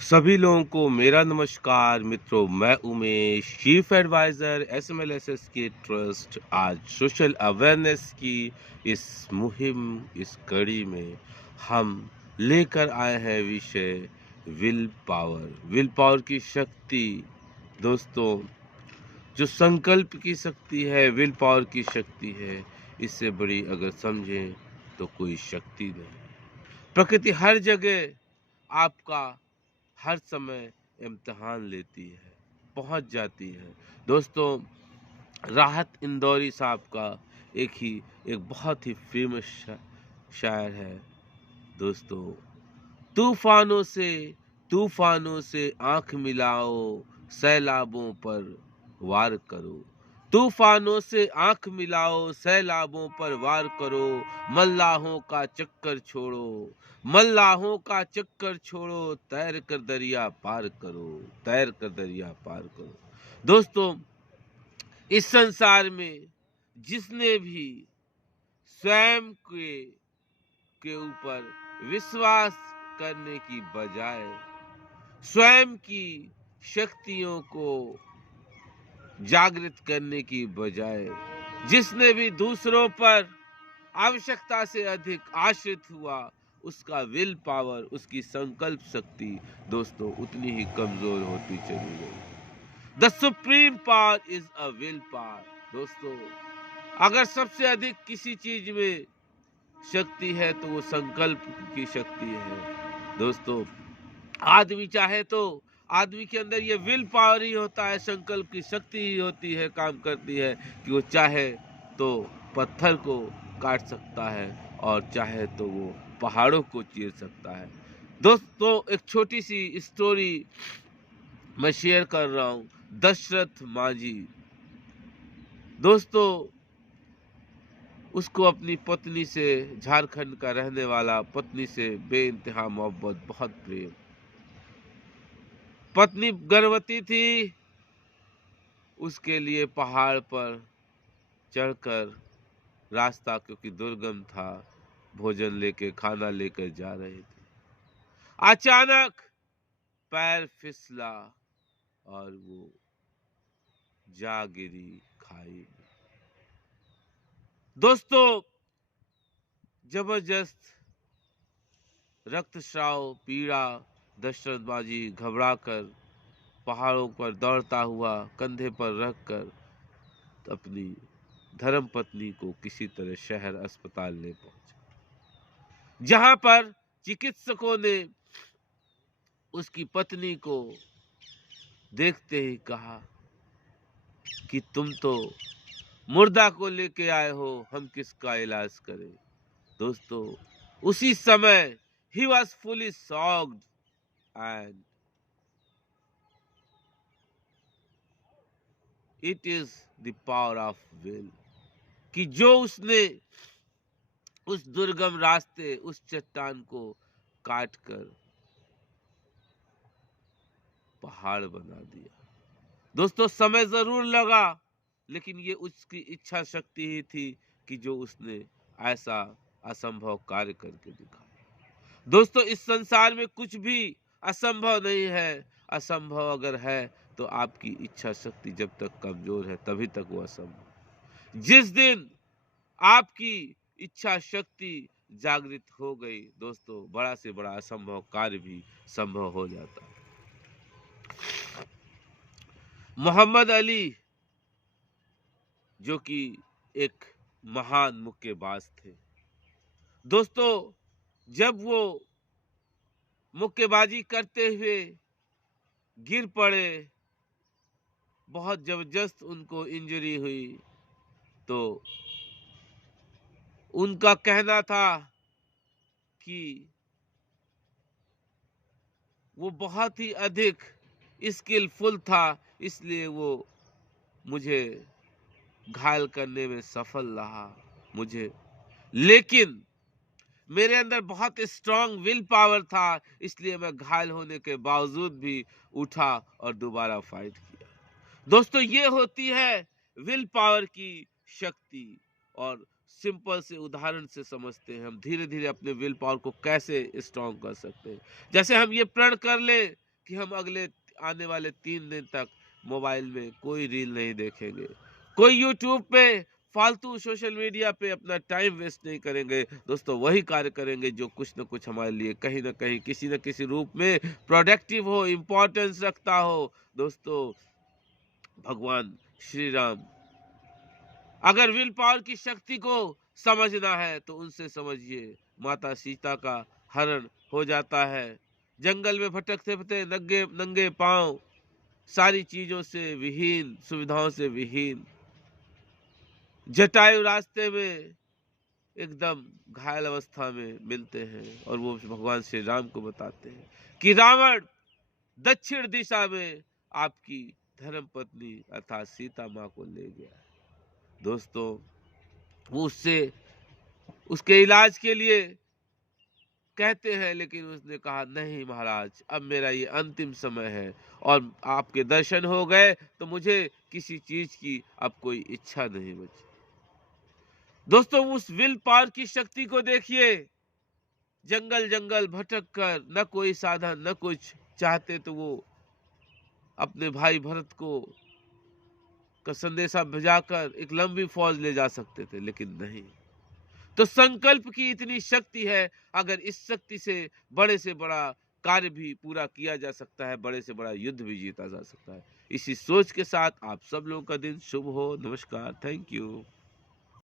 सभी लोगों को मेरा नमस्कार मित्रों। मैं उमेश, चीफ एडवाइज़र एसएमएलएसएस के ट्रस्ट। आज सोशल अवेयरनेस की इस मुहिम, इस कड़ी में हम लेकर आए हैं विषय विल पावर। विल पावर की शक्ति दोस्तों, जो संकल्प की शक्ति है, विल पावर की शक्ति है, इससे बड़ी अगर समझें तो कोई शक्ति नहीं। प्रकृति हर जगह आपका हर समय इम्तिहान लेती है, पहुंच जाती है। दोस्तों, राहत इंदौरी साहब का एक बहुत ही फेमस शायर है दोस्तों। तूफानों से आंख मिलाओ, सैलाबों पर वार करो। तूफानों से आंख मिलाओ, सैलाबों पर वार करो। मल्लाहों का चक्कर छोड़ो, मल्लाहों का चक्कर छोड़ो। तैर कर दरिया पार करो, तैर कर दरिया पार करो। दोस्तों, इस संसार में जिसने भी स्वयं के ऊपर विश्वास करने की बजाय स्वयं की शक्तियों को जागृत करने की बजाय जिसने भी दूसरों पर आवश्यकता से अधिक आश्रित हुआ, उसका विल पावर, उसकी संकल्प शक्ति दोस्तों उतनी ही कमजोर होती चली गई। The supreme power is a will power. दोस्तों, अगर सबसे अधिक किसी चीज में शक्ति है तो वो संकल्प की शक्ति है दोस्तों। आदमी चाहे तो आदमी के अंदर ये विल पावर ही होता है, संकल्प की शक्ति ही होती है, काम करती है कि वो चाहे तो पत्थर को काट सकता है और चाहे तो वो पहाड़ों को चीर सकता है। दोस्तों, एक छोटी सी स्टोरी मैं शेयर कर रहा हूँ। दशरथ मांझी दोस्तों, उसको अपनी पत्नी से, झारखंड का रहने वाला, पत्नी से बेइंतहा मोहब्बत, बहुत प्रेम। पत्नी गर्भवती थी, उसके लिए पहाड़ पर चढ़कर रास्ता, क्योंकि दुर्गम था, भोजन लेके, खाना लेकर जा रहे थे। अचानक पैर फिसला और वो जा गिरी खाई में। दोस्तों, जबरदस्त रक्तस्राव, पीड़ा। दशरथ मांझी घबराकर पहाड़ों पर दौड़ता हुआ कंधे पर रखकर अपनी धर्म पत्नी को किसी तरह शहर अस्पताल ले पहुंचा, जहां पर चिकित्सकों ने उसकी पत्नी को देखते ही कहा कि तुम तो मुर्दा को लेके आए हो, हम किसका इलाज करें। दोस्तों, उसी समय he was fully shocked and it is the power of will, कि जो उसने उस दुर्गम रास्ते, उस चट्टान को काटकर पहाड़ बना दिया। दोस्तों, समय जरूर लगा, लेकिन ये उसकी इच्छा शक्ति ही थी कि जो उसने ऐसा असंभव कार्य करके दिखाया। दोस्तों, इस संसार में कुछ भी असंभव नहीं है। असंभव अगर है तो आपकी इच्छा शक्ति जब तक कमजोर है तभी तक वो असंभव। जिस दिन आपकी इच्छा शक्ति जागृत हो गई दोस्तों, बड़ा से बड़ा असंभव कार्य भी संभव हो जाता है। मोहम्मद अली, जो कि एक महान मुक्केबाज थे दोस्तों, जब वो मुक्केबाजी करते हुए गिर पड़े, बहुत जबरदस्त उनको इंजरी हुई, तो उनका कहना था कि वो बहुत ही अधिक स्किलफुल था, इसलिए वो मुझे घायल करने में सफल रहा मुझे, लेकिन मेरे अंदर बहुत स्ट्रांग विल पावर था, इसलिए मैं घायल होने के बावजूद भी उठा और दोबारा फाइट किया। दोस्तों, ये होती है विल पावर की शक्ति। और सिंपल से उदाहरण से समझते हैं हम धीरे धीरे अपने विल पावर को कैसे स्ट्रांग कर सकते हैं। जैसे हम ये प्रण कर ले कि हम अगले आने वाले 3 दिन तक मोबाइल में कोई रील नहीं देखेंगे, कोई यूट्यूब पे फालतू सोशल मीडिया पे अपना टाइम वेस्ट नहीं करेंगे। दोस्तों वही कार्य करेंगे जो कुछ न कुछ हमारे लिए कहीं ना कहीं किसी न किसी रूप में प्रोडक्टिव हो, इम्पोर्टेंस रखता हो। दोस्तों भगवान श्री राम, अगर विल पावर की शक्ति को समझना है तो उनसे समझिए। माता सीता का हरण हो जाता है, जंगल में भटकते भटकते नंगे नंगे पांव, सारी चीजों से विहीन, सुविधाओं से विहीन, जटायु रास्ते में एकदम घायल अवस्था में मिलते हैं और वो भगवान श्री राम को बताते हैं कि रावण दक्षिण दिशा में आपकी धर्म पत्नी अर्थात सीता माँ को ले गया। दोस्तों वो उससे उसके इलाज के लिए कहते हैं, लेकिन उसने कहा नहीं महाराज, अब मेरा ये अंतिम समय है और आपके दर्शन हो गए तो मुझे किसी चीज की अब कोई इच्छा नहीं बची। दोस्तों उस विल पावर की शक्ति को देखिए, जंगल जंगल भटक कर, न कोई साधन न कुछ, चाहते तो वो अपने भाई भरत को का संदेशा भेजाकर एक लंबी फौज ले जा सकते थे, लेकिन नहीं। तो संकल्प की इतनी शक्ति है, अगर इस शक्ति से बड़ा कार्य भी पूरा किया जा सकता है, बड़े से बड़ा युद्ध भी जीता जा सकता है। इसी सोच के साथ आप सब लोगों का दिन शुभ हो। नमस्कार, थैंक यू।